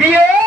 అక్కయ్యో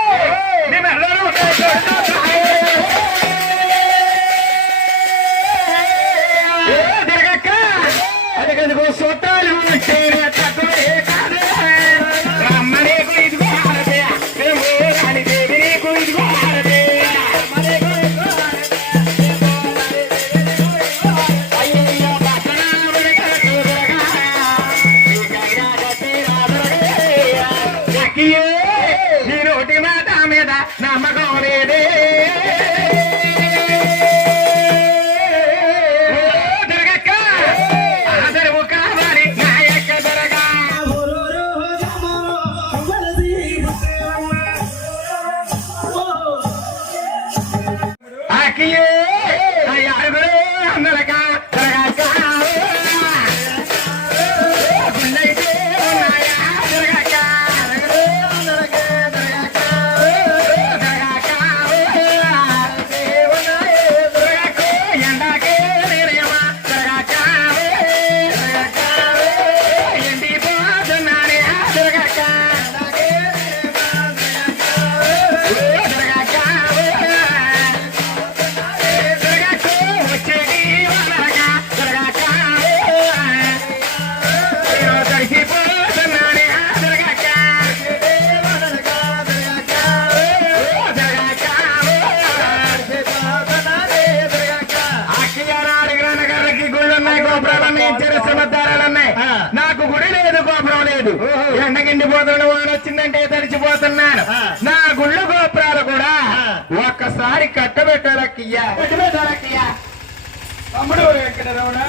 లేదు. ఎండకిండి పోతున్న వాడు వచ్చిందంటే తడిచిపోతున్నాను. నా గుళ్ళు గోపురాలు కూడా ఒక్కసారి కట్టబెట్టాలక్కయ్యా. కట్టబెట్టాలక్కయ్యా. తమ్ముడు వెంకటరమణ.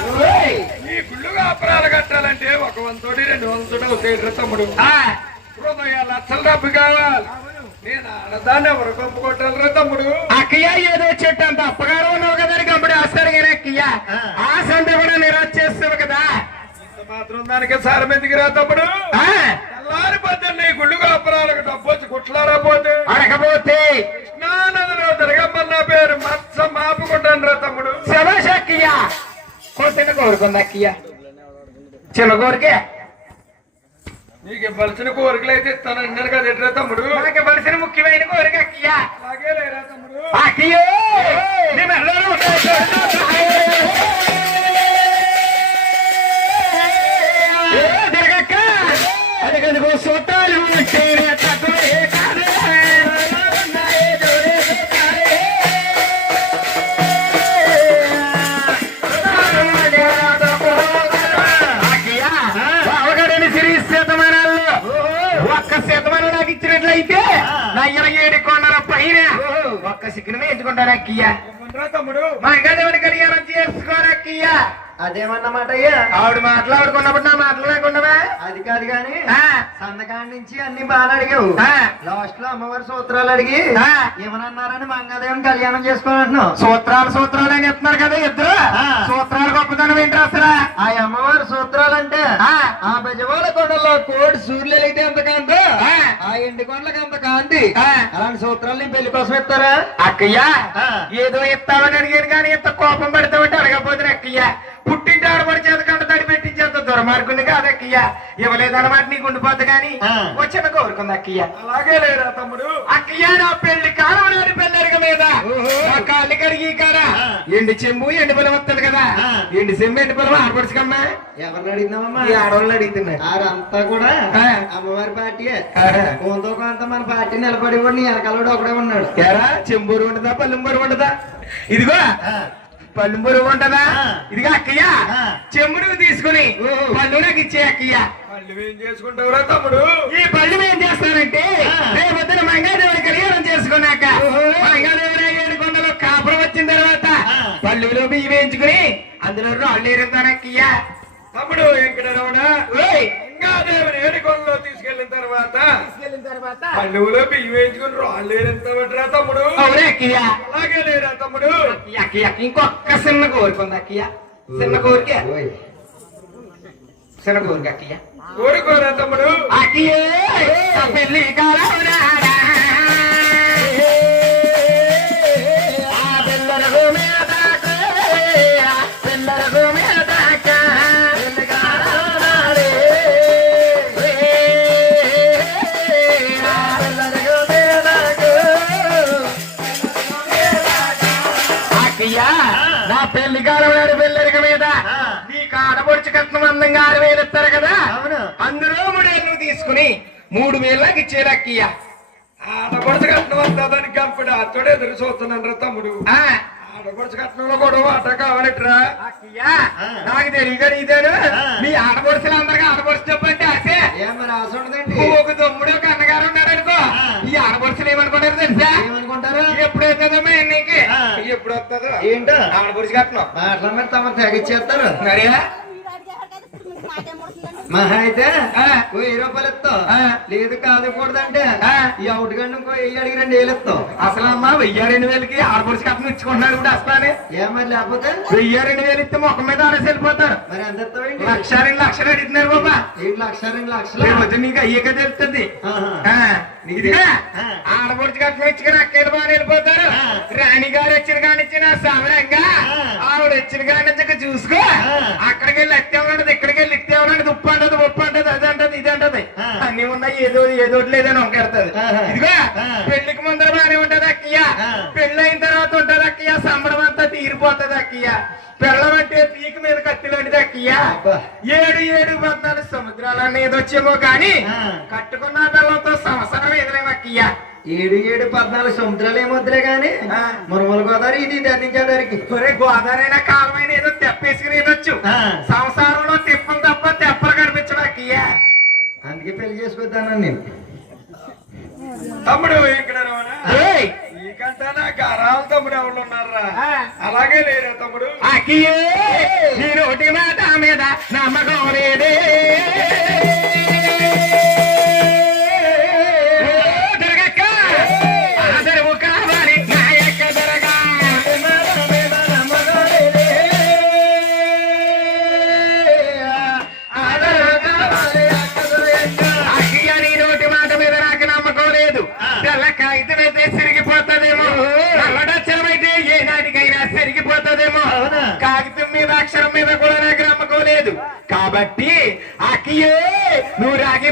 ఈ గుళ్ళు కాపురాలు కట్టాలంటే ఒక వంతోటి రెండు వంతుడు అవుతాయి తమ్ముడు. హృదయ లక్షల డబ్బు కావాలి. నేను ఆడదాన్ని ఎవరు కొట్టాలరా తమ్ముడు? అక్కయ్య ఏదో చెట్టు అంత అప్పగారు ఉన్నావు కదా అని గమ్ముడు వస్తారు కానీ అక్కయ్య. ఆ. కూడా నిరాశ చేస్తావు కదా. ఇంత మాత్రం దానికి సారం ఎందుకురా తమ్ముడు? ఆ, తెల్లారి పొద్దున్న గుళ్ళు కాపురాలకు డబ్బు వచ్చి కుట్లారా పోతే? అడగపోతే కృష్ణానదిలో తిరగమ్మన్న పేరు మత్స మాపుకుంటాను రా తమ్ముడు. అక్కయ్య కోసిన కోరుకుంది అక్కయ్య చిన్న కోరికే? నీకు ఇవ్వాల్సిన కోరికలు అయితే ఇస్తాను అన్నారు కదా ఎట్రా తమ్ముడు? మనకి వలసిన ముఖ్యమైన కోరిక అక్కయ్య అలాగే లేరా తమ్ముడు అక్కయ్యో నాకు ఇచ్చినట్లయితే నా ఇరవై ఏడు కొండల పైన ఒక్క సిగ్గునమే ఎంచుకుంటాను అక్కయ్య? మా గదేవుడి కళ్యాణం చేసుకోరు అక్కయ్య? అదేమన్నమాట అయ్యా ఆవిడ మాట్లాడుకున్నప్పుడు నా మాట్లాడకుండా అది కాదు గాని సందకాడి నుంచి అన్ని బాగా అడిగావు. లాస్ట్లో అమ్మవారి సూత్రాలు అడిగి. ఏమనన్నారని మంగదేవుని కళ్యాణం చేసుకోవాలంటున్నావు సూత్రాలు సూత్రాలు అని చెప్తున్నారు కదా ఇద్దరు. సూత్రాలు గొప్పతనం ఏంటి అసలు ఆ అమ్మవారి సూత్రాలు అంటే ఆ. బెజవాడ కొండలో కోడి సూర్యులు వెలిగితే ఎంత కాంతో ఆ. ఎండి కొండలకి అంత కాంతి. అలాంటి సూత్రాలు నీ పెళ్ళి కోసం ఇస్తారా అక్కయ్య. ఏదో ఇస్తామని అడిగాను కానీ ఇంత కోపం పెడతామంటే అడగపోతుంది అక్కయ్య పుట్టింటి ఆడబడి చేత కంట తడి పెట్టించేంత దుర్మార్గుంది కాదు అక్కయ్య. ఇవ్వలేదన్నమాట నీకు ఉండిపోద్ది కానీ. వచ్చిన కోరుకుంది అక్కయ్య. అలాగే లేరా తమ్ముడు? అక్కయ్య నా పెళ్ళి కాలం నాడు పెళ్ళరిక మీద. కాళ్ళు కడిగి కారా. ఎండి చెంబు ఎండి పొలం వస్తుంది కదా. ఎండి చెంబు ఎండి పొలం ఆడపడుచుకమ్మా. ఎవరిని అడిగినామమ్మా ఈ ఆడవాళ్ళు అడుగుతున్నారు ఆరంతా కూడా. అమ్మవారి పార్టీయే. ఆహా. కొంత కొంత మన పార్టీ నిలబడి కూడా నీ వెనకాల ఒకడే ఉన్నాడు. ఎరా చెంబూరు ఉండదా పల్లింబూరు ఉండదా? ఇదిగో పల్లింబూరు ఉంటదా ఆ. ఇదిగో అక్కయ్య. చెంబుడు తీసుకుని ఓహో. పళ్ళు నాకు ఇచ్చే అక్కయ్య మళ్ళీ ఏం చేసుకుంటావురా తమ్ముడు ఈ పళ్ళు ఏం చేస్తానంటే. రేపొద్దున మంగాదేవుడి కళ్యాణం చేసుకున్నాక. మంగాదేవుడి ఏడు కొండలో కాపురం వచ్చిన తర్వాత. పళ్ళులో బియ్యం వేయించుకుని అందులో రాళ్ళు ఏరుతాను అక్కయ్య తమ్ముడు వెంకటరమణ ఓయ్ గంగాదేవిని ఏడుకొండలో తీసుకెళ్ళిన తర్వాత తీసుకెళ్ళిన తర్వాత పళ్ళులో బియ్యం వేయించుకుని రాళ్ళు పట్టరా తమ్ముడు? అవునే అక్కయ్య అలాగే లేరా తమ్ముడు? అక్కయ్య ఇంకొక్క చిన్న కోరిక అక్కయ్య చిన్న కోరిక. చిన్న కోరిక అక్కయ్య కోరుకోరా తమ్ముడు? అక్కయ్యే ఆ పెళ్ళి కాలమునా వేలు ఇస్తారు కదా. అందులో మూడేళ్ళు తీసుకుని మూడు వేలకు ఇచ్చేలక్కయ్య ఆడపడుచు కట్నం అంతా దానికి అప్పుడు అతడే ఎదురు చూస్తున్నాను తమ్ముడు. ఆ, ఆడపడుచు కట్నంలో గొడవ అట కావాలిట్రా? నాకు తెలియక ఇదేను. మీ ఆడపడుచులు అందరికీ ఏం మరి ఆశ ఉండదండి? ఒక తమ్ముడు ఒక అన్నగారు ఆ. ఈ ఆడపడుచులు ఏమనుకుంటారు తెలుసా? ఏమనుకుంటారు? ఎప్పుడు వస్తుందమ్మా ఎన్నికి. ఎప్పుడు వస్తుందో. ఏంటో? ఆడపడుచు కట్నం. మాటల మీద తమ తెగిచ్చేస్తారు. మరే มากันหมด మహా అయితే. ఓ వెయ్యి రూపాయలు ఇస్తావు. లేదు కాదకూడదంటే. ఈ అవుట్ గంట ఇంకో వెయ్యి అడిగి రెండు వేలు ఇస్తావు అసలు అమ్మా వెయ్యి రెండు వేలకి ఆడపడుచు కట్నం ఇచ్చుకుంటున్నాడు ఇప్పుడు అసలు ఏం మరి లేకపోతే వెయ్యి రెండు వేలు ఇస్తే ముఖం మీద ఆడేసి వెళ్ళిపోతారు మరి ఎంత ఇస్తావేంటి లక్ష రెండు లక్షలు అడుగుతున్నారు బాబా ఏడు లక్ష రెండు లక్షలు లేకపోతే నీకు అయ్యాక తెలుస్తుంది ఆ. ఆడపడుచు కట్నం ఇచ్చుకుని అక్కలు బాగా వెళ్ళిపోతారు. రాణి గారు వచ్చిన కాడి ఇచ్చిన సమరంగా. ఆవిడ వచ్చిన కాడి నుంచి ఇక చూసుకో. అక్కడికి వెళ్ళి అత్తే ఉన్నది ఇక్కడికి వెళ్ళి ఇత్తే ఉన్నది ఉప్పు అంటది ఉప్పు అంటది అది అంటది ఇది అంటది. అన్ని ఉన్నాయి ఏదో ఏదో లేదని వంకెడతది. ఇదిగో. పెళ్ళికి ముందర బానే ఉంటది అక్కయ్య. పెళ్ళి అయిన తర్వాత ఉంటది అక్కయ్య సంబడం అంతా తీరిపోతది అక్కయ్య పెళ్ళం అంటే పీక మీద కత్తి లాంటిది అక్కయ్య. ఏడు ఏడు పద్నాలుగు సముద్రాలన్నీ ఏదొచ్చేమో కానీ ఆ. కట్టుకున్న పిల్లలతో సంవత్సరం ఎదురేమో అక్కయ్య ఏడు ఏడు పద్నాలుగు సముద్రాలు ఏమొద్దులే గాని ఆ. మురమల గోదావరి ఇది ధరించేదారికి ఒరే గోదావరైనా కాలమైన ఏదో తెప్పేసుకుని ఏదొచ్చు ఆ. చేసుకొద్దాను నేను. తమ్ముడు ఇక్కడ రమణ ఏయ్! ఈ కంట నాకు అరాల తమ్ముడు ఎవరు ఉన్నారా. అలాగే లేరా తమ్ముడు. మాట మీద నమ్మకం లేదే. అయితే సిరిగిపోతుందేమో నల్లడచ్చరమైతే ఏ నాటికైనా సిరిగిపోతుందేమో? కాగితం మీద అక్షరం మీద కూడా నాకు నమ్మకం లేదు. కాబట్టి అక్కయ్యే నువ్వు రాగి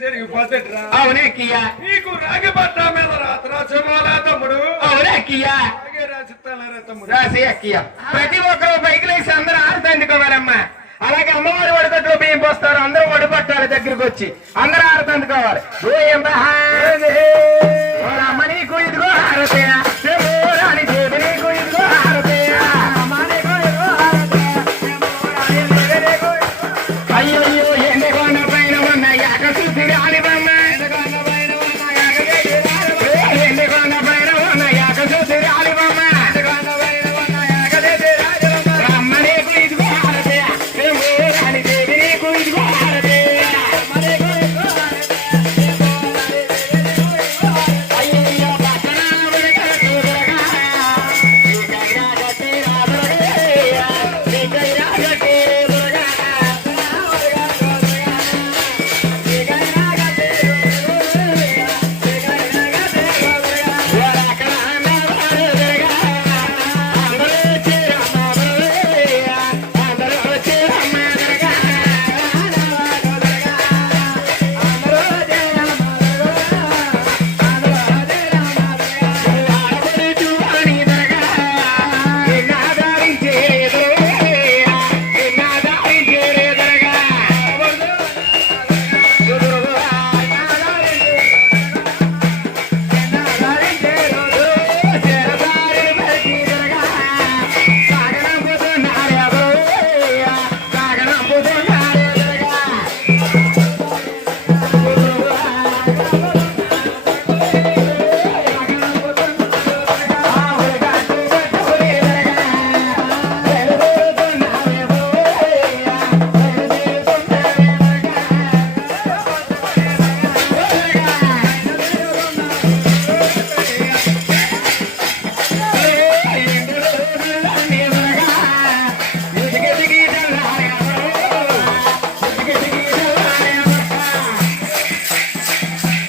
చిరిగిపోతాడు అవునెక్కయ్య నీకు రాగి పట్ట మీద తమ్ముడు? రాసిస్తారా తమ్ముడు. రాసి ప్రతి ఒక్కరు బైక్ లేసి అందరూ ఆడుతందుకోవాలమ్మా అలాగే అమ్మవారి వడకట్లో బియ్యం పోస్తారు అందరూ వడపట్టాలి దగ్గరికి వచ్చి అందరూ ఆడుతందుకోవాలి